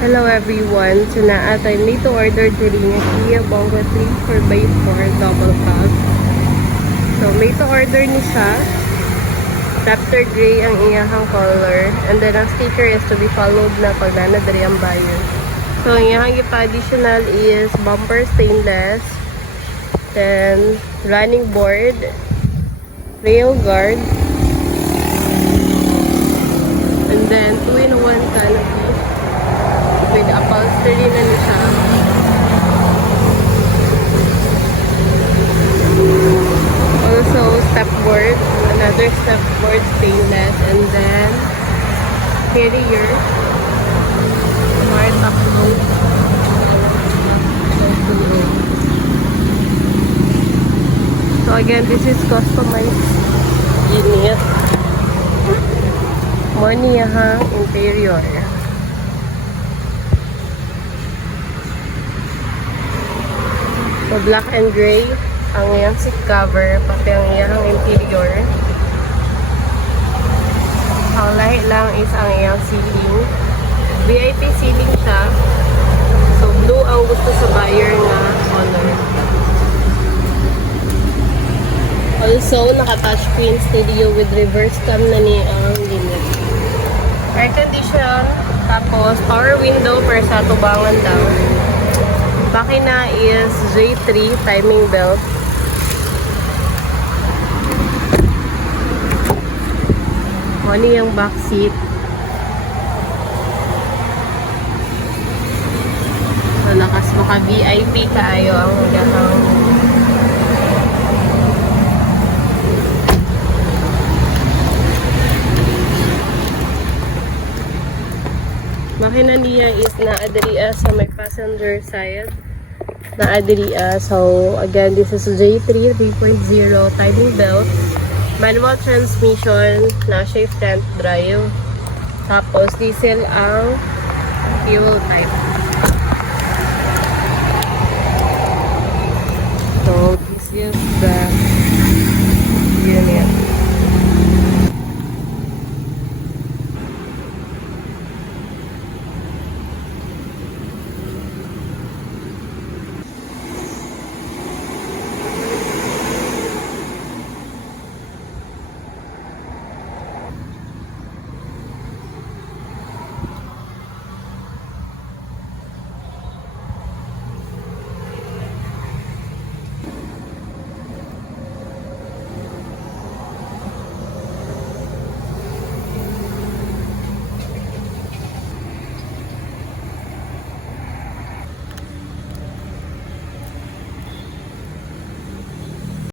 Hello everyone! So naatay may to order diri nga Kia Bongo 3 4x4 double cab. So may to order ni siya. Raptor gray ang iyahang color. And then ang sticker is to be followed na pag nana diri ang buyer. So ang iyahang ipa-additional is bumper stainless. Then running board. Rail guard. And then 2-in-1 canopy. With upholstery na ni siya. Also, stepboard. Another stepboard stainless. And then, carrier. Smart upload. So again, this is customized unit. More niya interior. So, black and gray ang iyang seat cover, pati ang iyang interior. Ang lahi lang is ang iyang ceiling. VIP ceiling siya. So, blue ang gusto sa buyer na color. Also, naka-touchscreen stereo with reverse cam na ni ang unit. Air condition, tapos power window per sa tubangan daw. Makina is J3 timing belt. Ano yung back seat. So, lakas maka VIP kaayo ang gahang. Makina niya is naadriya sa may passenger side. Naadriya. So, again, this is J3 3.0 timing belt. Manual transmission. Na siya front drive. Tapos, diesel ang fuel type. So, this is the unit.